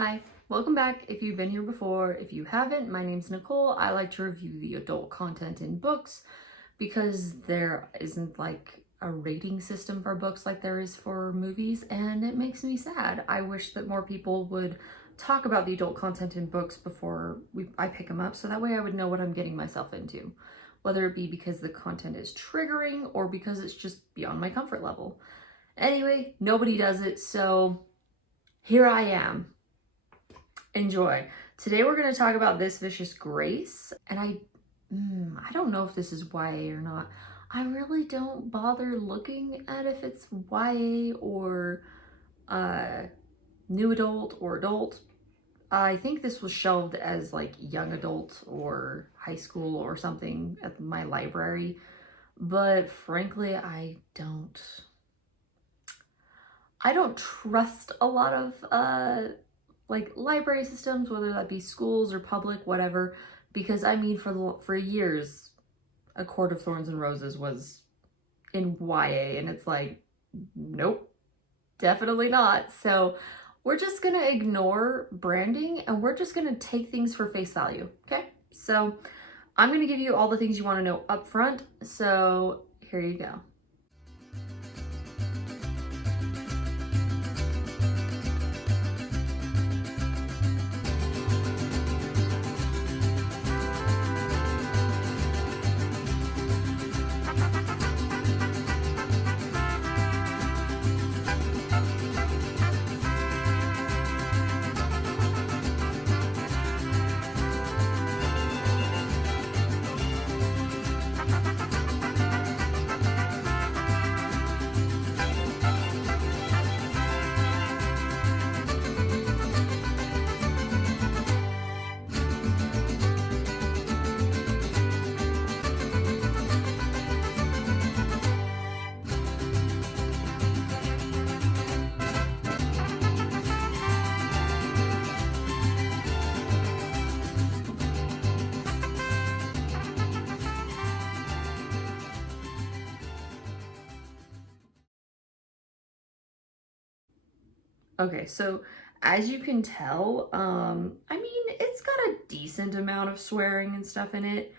Hi, welcome back. If you've been here before, if you haven't, my name's Nicole. I like to review the adult content in books because there isn't like a rating system for books like there is for movies, and it makes me sad. I wish that more people would talk about the adult content in books before I pick them up, so that way I would know what I'm getting myself into, whether it be because the content is triggering or because it's just beyond my comfort level. Anyway, nobody does it, so here I am. Enjoy. Today we're going to talk about This Vicious Grace, and I don't know if this is YA or not. I really don't bother looking at if it's YA or new adult or adult. I think this was shelved as like young adult or high school or something at my library, but frankly I don't trust a lot of like library systems, whether that be schools or public, whatever, because I mean for years A Court of Thorns and Roses was in YA, and it's like, nope, definitely not. So we're just gonna ignore branding and we're just gonna take things for face value, okay? So I'm gonna give you all the things you want to know up front, so here you go. Okay, so as you can tell, I mean, it's got a decent amount of swearing and stuff in it.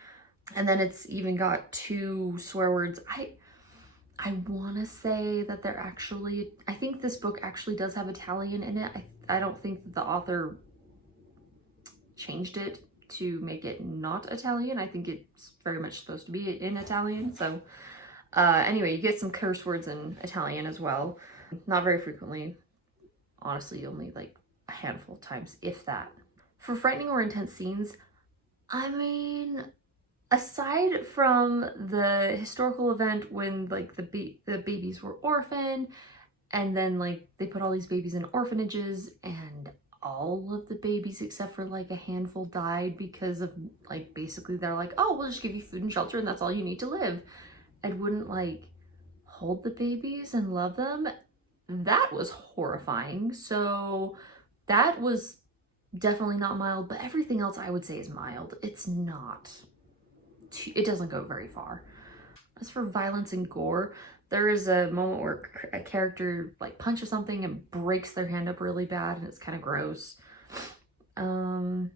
And then it's even got 2 swear words. I want to say that they're actually, I think this book actually does have Italian in it. I don't think that the author changed it to make it not Italian. I think it's very much supposed to be in Italian. So anyway, you get some curse words in Italian as well. Not very frequently. Honestly, only like a handful of times, if that. For frightening or intense scenes, I mean, aside from the historical event when like the babies were orphaned, and then like they put all these babies in orphanages, and all of the babies except for like a handful died because of like, basically they're like, oh, we'll just give you food and shelter and that's all you need to live, and wouldn't like hold the babies and love them. That was horrifying. So that was definitely not mild, but everything else I would say is mild. It's not, it doesn't go very far. As for violence and gore, there is a moment where a character like punches something and breaks their hand up really bad, and it's kind of gross. But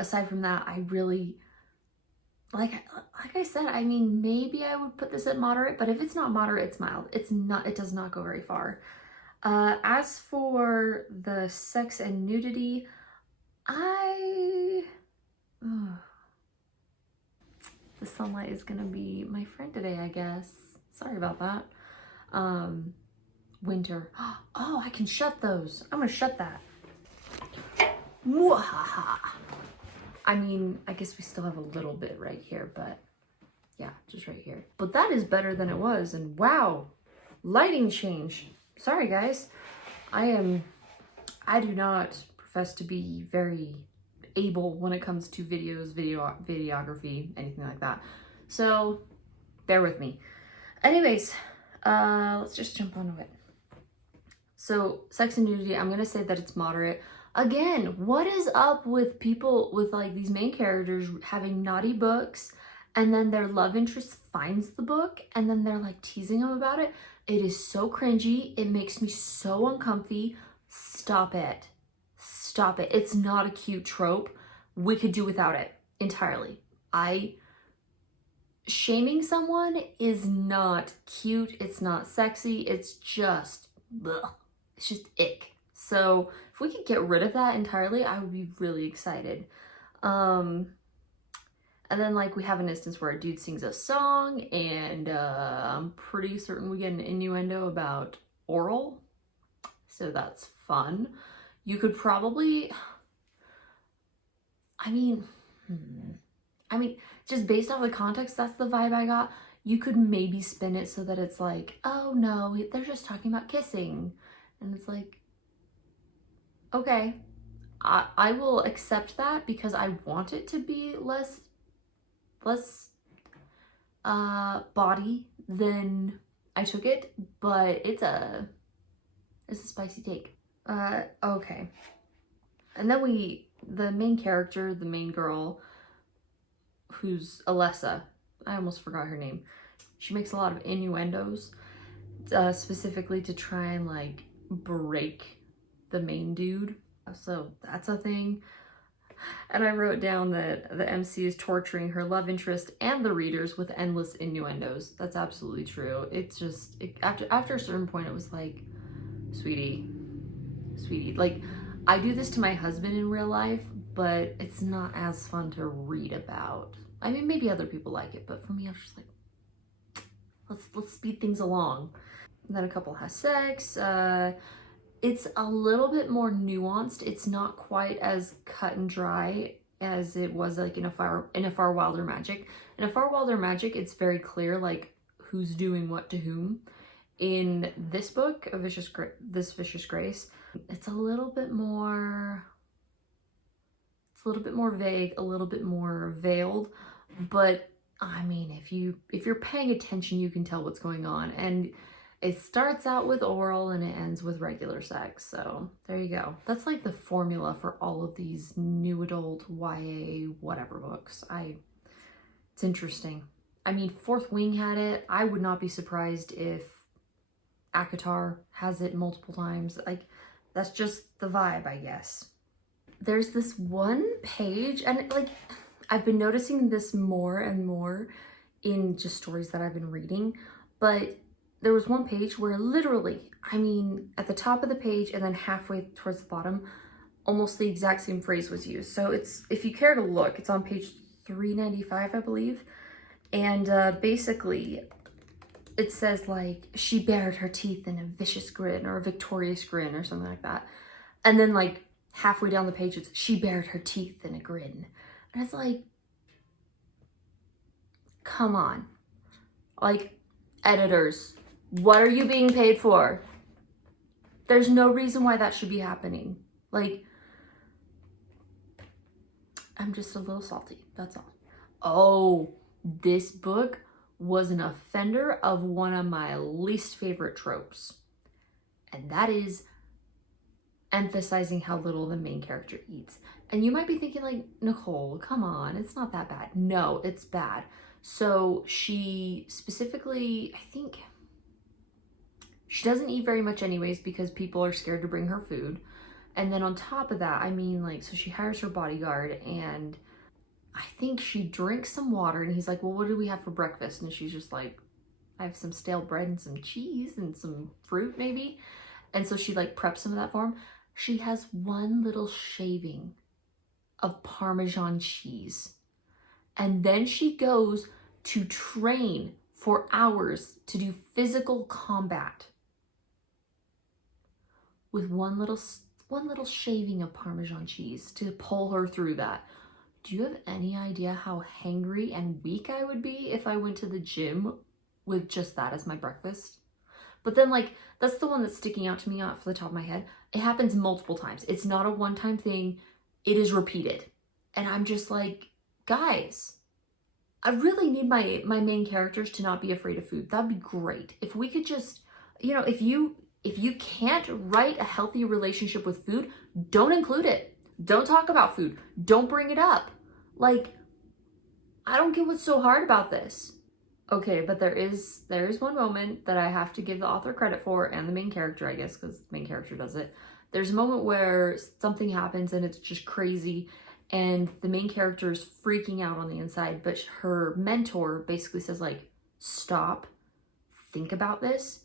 aside from that, I really, like I said, I mean, maybe I would put this at moderate, but if it's not moderate, it's mild. It's not, it does not go very far. As for the sex and nudity, the sunlight is gonna be my friend today, I guess. Sorry about that. Winter. Oh, I can shut those. I'm gonna shut that. Mwahaha. I mean, I guess we still have a little bit right here, but yeah, just right here. But that is better than it was, and wow, lighting change. Sorry guys, I do not profess to be very able when it comes to videography, anything like that. So bear with me. Anyways, let's just jump onto it. So sex and nudity, I'm gonna say that it's moderate. Again, what is up with people with like these main characters having naughty books, and then their love interest finds the book and then they're like teasing them about it? It is so cringy. It makes me so uncomfy. Stop it. stop it. It's not a cute trope. We could do without it entirely. Shaming someone is not cute. It's not sexy. It's just, ugh. It's just ick. So if we could get rid of that entirely, I would be really excited. And then like we have an instance where a dude sings a song, and I'm pretty certain we get an innuendo about oral. So that's fun. You could probably, I mean, just based off the context, that's the vibe I got. You could maybe spin it so that it's like, oh no, they're just talking about kissing. And it's like, okay, I will accept that because I want it to be less body than I took it, but it's a spicy take. Okay. And then the main character, the main girl, who's Alessa, I almost forgot her name. She makes a lot of innuendos, specifically to try and like break the main dude. So that's a thing. And I wrote down that the MC is torturing her love interest and the readers with endless innuendos. That's absolutely true. It's just, after a certain point, it was like, sweetie, like, I do this to my husband in real life, but it's not as fun to read about. I mean, maybe other people like it, but for me, I was just like, let's speed things along. And then a couple has sex. It's a little bit more nuanced. It's not quite as cut and dry as it was like in a Far Wilder Magic. In a Far Wilder Magic, it's very clear like who's doing what to whom. In this book, This Vicious Grace, it's a little bit more vague, a little bit more veiled, but I mean, if you're paying attention, you can tell what's going on. And it starts out with oral and it ends with regular sex. So there you go. That's like the formula for all of these new adult YA whatever books. It's interesting. I mean, Fourth Wing had it. I would not be surprised if ACOTAR has it multiple times. Like, that's just the vibe, I guess. There's this one page, and like, I've been noticing this more and more in just stories that I've been reading, but there was one page where literally, I mean, at the top of the page and then halfway towards the bottom, almost the exact same phrase was used. So it's, if you care to look, it's on page 395, I believe. And basically, it says like, she bared her teeth in a vicious grin or a victorious grin or something like that. And then like halfway down the page, it's, she bared her teeth in a grin. And it's like, come on. Like, editors, what are you being paid for? There's no reason why that should be happening. Like, I'm just a little salty, that's all. Oh, this book was an offender of one of my least favorite tropes. And that is emphasizing how little the main character eats. And you might be thinking like, Nicole, come on, it's not that bad. No, it's bad. So she specifically, I think, she doesn't eat very much anyways because people are scared to bring her food. And then on top of that, I mean, like, so she hires her bodyguard and I think she drinks some water and he's like, well, what do we have for breakfast? And she's just like, I have some stale bread and some cheese and some fruit maybe. And so she like preps some of that for him. She has one little shaving of Parmesan cheese. And then she goes to train for hours to do physical combat with one little shaving of Parmesan cheese to pull her through that. Do you have any idea how hangry and weak I would be if I went to the gym with just that as my breakfast? But then like, that's the one that's sticking out to me off the top of my head. It happens multiple times. It's not a one-time thing. It is repeated. And I'm just like, guys, I really need my main characters to not be afraid of food. That'd be great. If we could just, you know, if you can't write a healthy relationship with food, don't include it. Don't talk about food. Don't bring it up. Like, I don't get what's so hard about this. Okay, but there is one moment that I have to give the author credit for, and the main character, I guess, because the main character does it. there's a moment where something happens and it's just crazy, and the main character is freaking out on the inside, but her mentor basically says like, stop, think about this.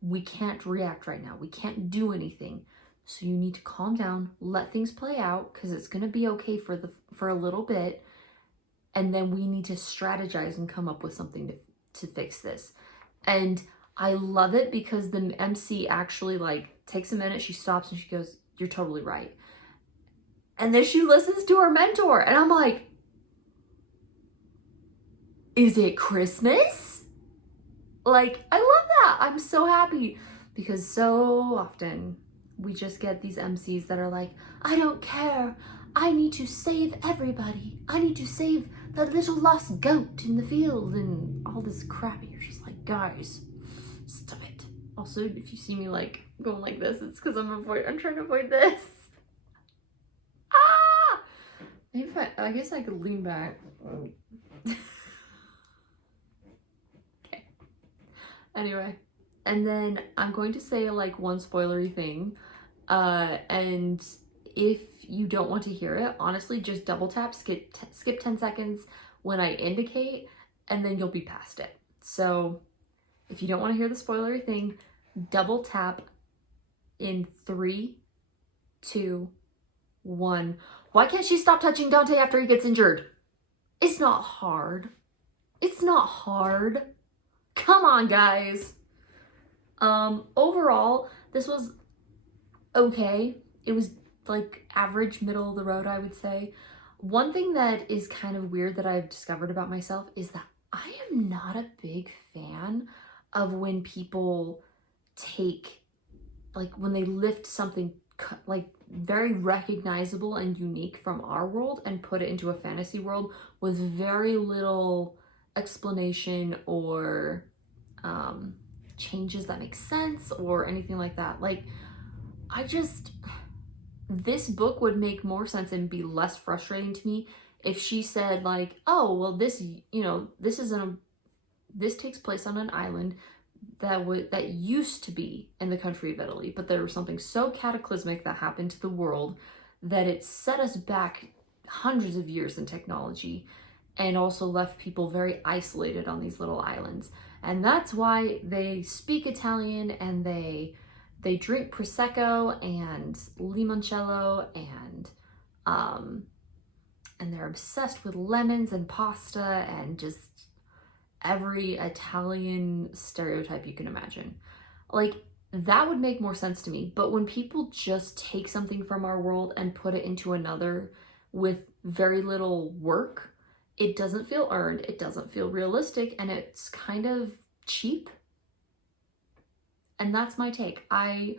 We can't react right now. We can't do anything. So you need to calm down, let things play out, because it's going to be okay for a little bit. And then we need to strategize and come up with something to fix this. And I love it because the MC actually like takes a minute, she stops and she goes, you're totally right. And then she listens to her mentor. And I'm like, is it Christmas? Like, I love that. I'm so happy because so often we just get these MCs that are like, I don't care. I need to save everybody. I need to save that little lost goat in the field and all this crap. And you're just like, guys, stop it. Also, if you see me like going like this, it's because I'm trying to avoid this. Ah! Maybe I guess I could lean back. Okay. Anyway, and then I'm going to say like one spoilery thing. And if you don't want to hear it, honestly, just double tap, skip 10 seconds when I indicate, and then you'll be past it. So if you don't want to hear the spoilery thing, double tap in 3, 2, 1. Why can't she stop touching Dante after he gets injured? It's not hard. It's not hard. Come on, guys. Overall, this was okay. It was like average, middle of the road, I would say. One thing that is kind of weird that I've discovered about myself is that I am not a big fan of when people take, like when they lift something like very recognizable and unique from our world and put it into a fantasy world with very little explanation or changes that make sense or anything like that. Like, this book would make more sense and be less frustrating to me if she said like, oh, well, this takes place on an island that used to be in the country of Italy, but there was something so cataclysmic that happened to the world that it set us back hundreds of years in technology and also left people very isolated on these little islands. And that's why they speak Italian and they drink Prosecco and limoncello and they're obsessed with lemons and pasta and just every Italian stereotype you can imagine. Like, that would make more sense to me. But when people just take something from our world and put it into another with very little work, it doesn't feel earned, it doesn't feel realistic, and it's kind of cheap. And that's my take. I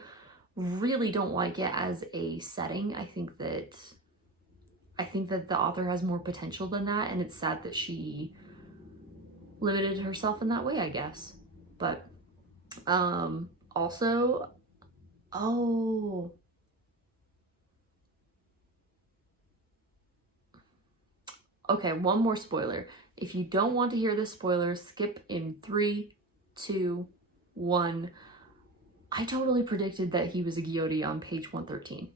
really don't like it as a setting. I think that the author has more potential than that, and it's sad that she limited herself in that way, I guess. But also, oh, okay, one more spoiler. If you don't want to hear this spoiler, skip in 3, 2, 1. I totally predicted that he was a Ghioti on page 113.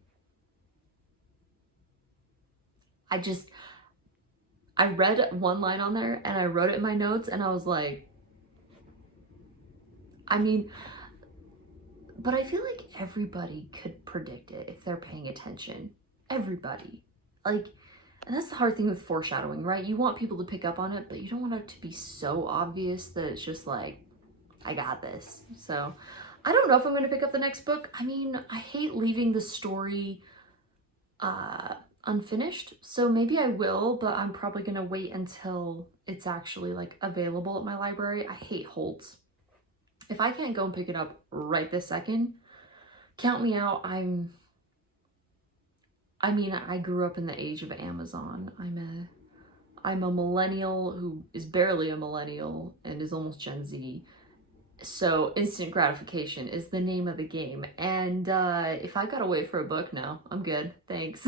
I read one line on there and I wrote it in my notes and I was like, I mean, but I feel like everybody could predict it if they're paying attention. Everybody. Like, and that's the hard thing with foreshadowing, right? You want people to pick up on it, but you don't want it to be so obvious that it's just like, I got this. So I don't know if I'm going to pick up the next book. I mean, I hate leaving the story unfinished, so maybe I will, but I'm probably going to wait until it's actually like available at my library. I hate holds. If I can't go and pick it up right this second, count me out. I grew up in the age of Amazon. I'm a millennial who is barely a millennial and is almost Gen Z. So instant gratification is the name of the game. And if I gotta wait for a book, no, I'm good. Thanks.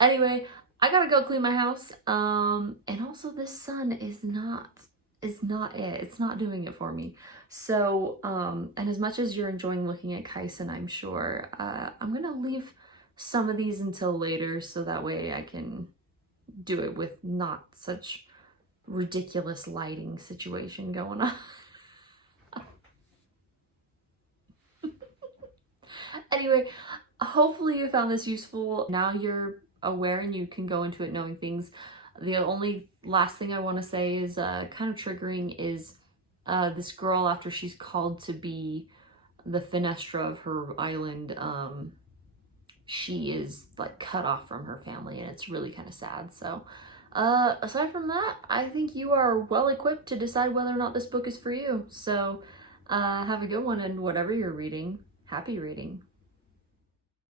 Anyway, I gotta go clean my house. And also this sun is not it. It's not doing it for me. So, and as much as you're enjoying looking at Kyson, I'm sure, I'm gonna leave some of these until later so that way I can do it with not such ridiculous lighting situation going on. Anyway, hopefully you found this useful. Now you're aware and you can go into it knowing things. The only last thing I want to say is kind of triggering is this girl, after she's called to be the Fenestra of her island, she is like cut off from her family, and it's really kind of sad. So aside from that, I think you are well equipped to decide whether or not this book is for you. So have a good one, and whatever you're reading, happy reading.